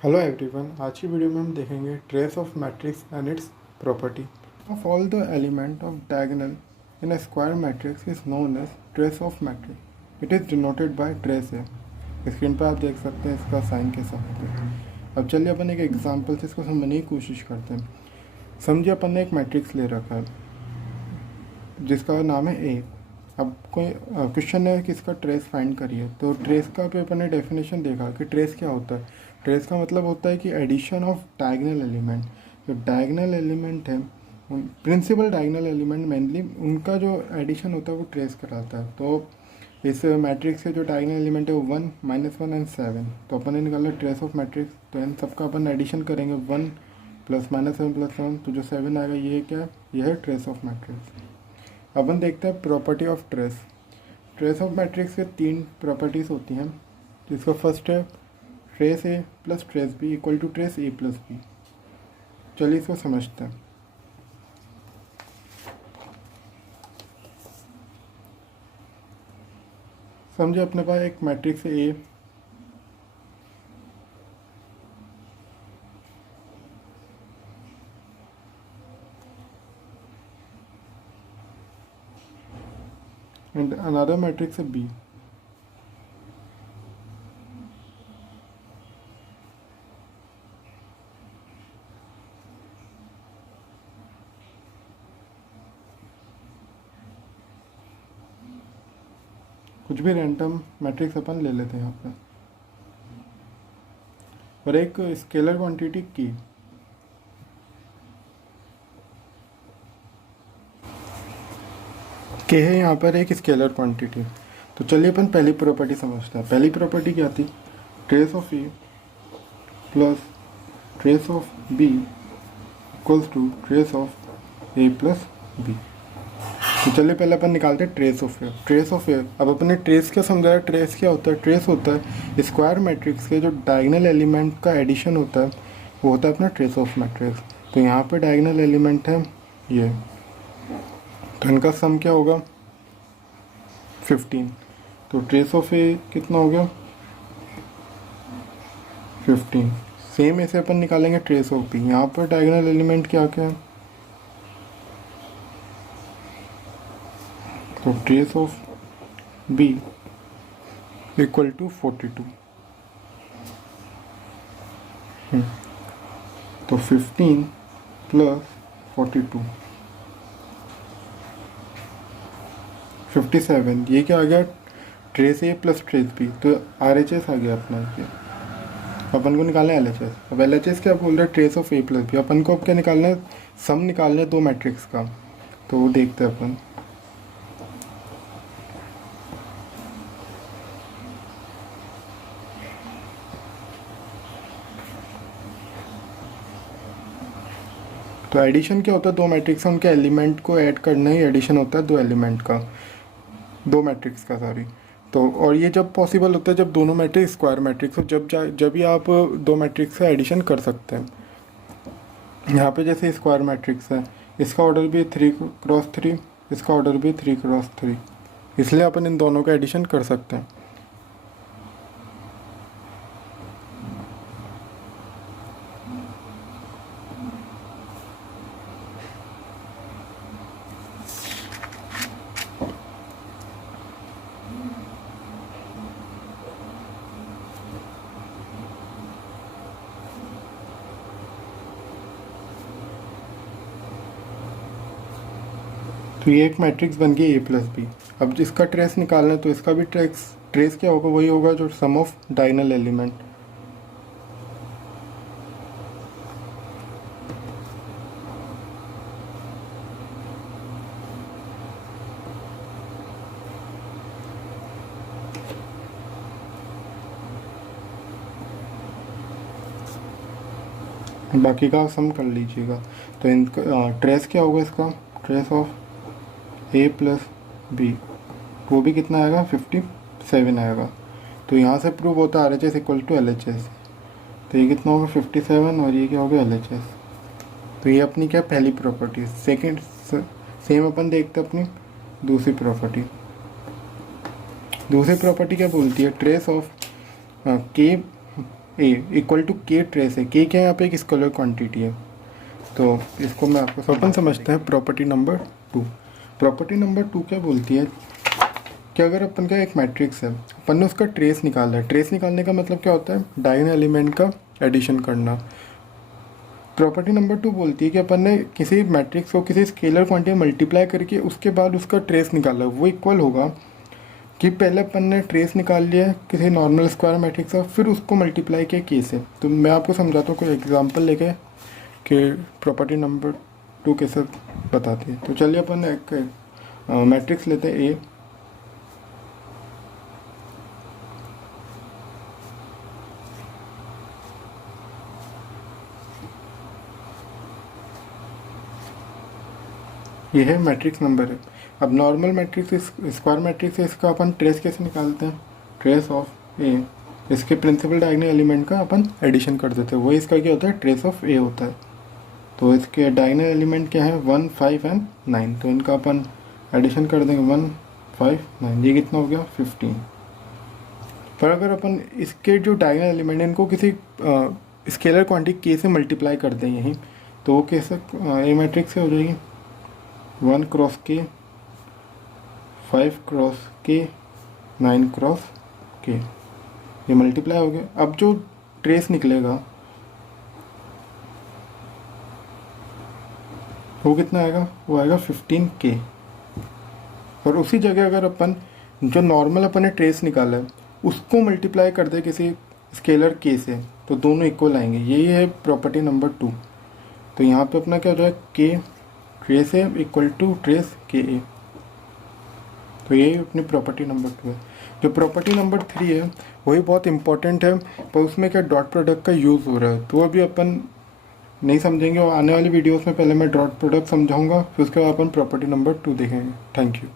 Hello everyone, आज की video में हम देखेंगे trace of matrix and its property of all the element of diagonal in a square matrix is known as trace of matrix. It is denoted by trace है। Screen पर आप देख सकते हैं इसका साइन कैसा होता है। अब चलिए अपन एक एग्जांपल से इसको समझने की कोशिश करते हैं। समझिए अपन ने एक मैट्रिक्स ले रखा है जिसका नाम है ए। अब कोई क्वेश्चन है कि इसका ट्रेस फाइंड करिए, तो ट्रेस का भी अपन ने डेफिनेशन देखा कि ट्रेस क्या होता है। ट्रेस का मतलब होता है कि एडिशन ऑफ डायगोनल एलिमेंट। जो डायगोनल एलिमेंट है, प्रिंसिपल डायगोनल एलिमेंट मेनली उनका जो एडिशन होता है वो ट्रेस कराता है। तो इस मैट्रिक्स के जो डायगोनल एलिमेंट है वो 1, -1 एंड 7। तो अपन ने निकाला ट्रेस ऑफ मैट्रिक्स, तो इन सबका अपन एडिशन करेंगे 1 + -7 + 7, तो जो 7 आएगा ये क्या है, ये है ट्रेस ऑफ मैट्रिक्स। अपन देखते हैं property of trace. Trace of matrix के 3 प्रॉपर्टीज़ होती हैं, जिसका फर्स्ट है trace A plus trace B equal to trace A plus B. चलिए इसको समझते हैं। समझिए अपने पास एक मैट्रिक्स है ए, एंड अनदर मैट्रिक्स है बी। कुछ भी रैंडम मैट्रिक्स अपन ले लेते हैं यहाँ पर, और एक स्केलर क्वांटिटी की। के है यहाँ पर एक स्केलर क्वांटिटी। तो चलिए अपन पहली प्रॉपर्टी समझते हैं। पहली प्रॉपर्टी क्या थी, trace of A plus trace of B equals to trace of A plus B. तो चलिए पहले अपन निकालते हैं trace of A. Trace of A, अब अपन ने ट्रेस क्या समझाया। ट्रेस क्या होता है, ट्रेस होता है स्क्वायर मैट्रिक्स के जो डायगोनल एलिमेंट का एडिशन होता है, वो होता है अपना ट्रेस ऑफ मैट्रिक्स। तो यहाँ पे डायगोनल एलिमेंट है ये, तो इनका सम क्या होगा 15। तो ट्रेस ऑफ ए कितना हो गया 15। सेम ऐसे अपन निकालेंगे ट्रेस ऑफ बी। यहाँ पर डायगोनल एलिमेंट क्या क्या है, तो trace of B equal to 42। तो 15 + 42 57। ये क्या आ गया, trace A plus trace B. तो RHS आ गया अपना ये। अपन को निकालना है LHS। अब LHS क्या बोल रहा है, trace of A plus B. अपन को अब क्या निकालना है, सम निकालना है दो मैट्रिक्स का। तो वो देखते हैं अपन। तो एडिशन क्या होता है, दो मैट्रिक्स उनके एलिमेंट को ऐड करना ही एडिशन होता है, दो एलिमेंट का, दो मैट्रिक्स का सॉरी। तो और ये जब पॉसिबल होता है जब दोनों मैट्रिक्स स्क्वायर मैट्रिक्स हो, जब ही आप दो मैट्रिक्स का एडिशन कर सकते हैं। यहाँ पे जैसे स्क्वायर मैट्रिक्स है, इसका ऑर्डर भी 3x3, इसका ऑर्डर भी 3x3, इसलिए अपन इन दोनों का एडिशन कर सकते हैं। तो ये एक मैट्रिक्स बन गई ए प्लस बी। अब इसका ट्रेस निकालना है, तो इसका भी ट्रेस क्या होगा, वही होगा जो सम ऑफ डायगोनल एलिमेंट। बाकी का सम कर लीजिएगा। तो इनका ट्रेस क्या होगा, इसका trace of A plus B, वो भी कितना आएगा 57 आएगा। तो यहाँ से प्रूव होता है RHS इक्वल टू LHS। तो ये कितना होगा 57, और ये क्या होगा LHS। तो ये अपनी क्या पहली प्रॉपर्टी। सेकेंड सेम अपन देखते हैं अपनी दूसरी प्रॉपर्टी। दूसरी प्रॉपर्टी क्या बोलती है, ट्रेस ऑफ के ए इक्वल टू के ट्रेस है। के क्या है यहाँ पे, एक स्केलर क्वांटिटी है। तो इसको मैं आपको अपन समझते हैं प्रॉपर्टी नंबर 2। प्रॉपर्टी नंबर 2 क्या बोलती है कि अगर अपन का एक मैट्रिक्स है, अपन ने उसका ट्रेस निकाला है। ट्रेस निकालने का मतलब क्या होता है, डायगोनल एलिमेंट का एडिशन करना। प्रॉपर्टी नंबर 2 बोलती है कि अपन ने किसी मैट्रिक्स को किसी स्केलर क्वांटिटी मल्टीप्लाई करके उसके बाद उसका ट्रेस निकाला, वो इक्वल होगा कि पहले अपन ने ट्रेस निकाल लिया है किसी नॉर्मल स्क्वायर मैट्रिक्स का, फिर उसको मल्टीप्लाई किया के से। तो मैं आपको समझाता हूँ कोई एग्जांपल लेके कि प्रॉपर्टी नंबर 2 कैसे बताती है। तो चलिए अपन एक मैट्रिक्स लेते हैं ए। ये है मैट्रिक्स नंबर है। अब नॉर्मल मैट्रिक्स स्क्वायर मैट्रिक्स है, इसका अपन ट्रेस कैसे निकालते हैं, ट्रेस ऑफ ए, इसके प्रिंसिपल डायगोनल एलिमेंट का अपन एडिशन कर देते हैं, वही इसका क्या होता है, ट्रेस ऑफ ए होता है। तो इसके डायगोनल एलिमेंट क्या है, 1, 5 एंड 9, तो इनका अपन एडिशन कर देंगे 1, 5, 9, ये कितना हो गया 15। पर अगर अपन इसके जो डायगोनल एलिमेंट है इनको किसी स्केलर क्वांटिटी के से मल्टीप्लाई कर दें यहीं, तो वो कैसे ए मैट्रिक्स से हो जाएगी 1 क्रॉस के, 5 क्रॉस के, 9 क्रॉस के, ये मल्टीप्लाई हो गया। अब जो ट्रेस निकलेगा वो कितना आएगा, वो आएगा 15K। और उसी जगह अगर अपन जो नॉर्मल अपन ने ट्रेस निकाला है उसको मल्टीप्लाई कर दे किसी स्केलर के से, तो दोनों इक्वल आएंगे। यही है प्रॉपर्टी नंबर 2। तो यहाँ पे अपना क्या हो जाएगा, k trace A equal to trace k A. तो ये अपनी प्रॉपर्टी नंबर 2 है। जो प्रॉपर्टी नंबर 3 है वही बहुत इंपॉर्टेंट है, पर उसमें क्या डॉट प्रोडक्ट का यूज़ हो रहा है, तो अभी अपन नहीं समझेंगे। और आने वाली वीडियोस में पहले मैं डॉट प्रोडक्ट समझाऊंगा, फिर उसके बाद अपन प्रॉपर्टी नंबर 2 देखेंगे। Thank you.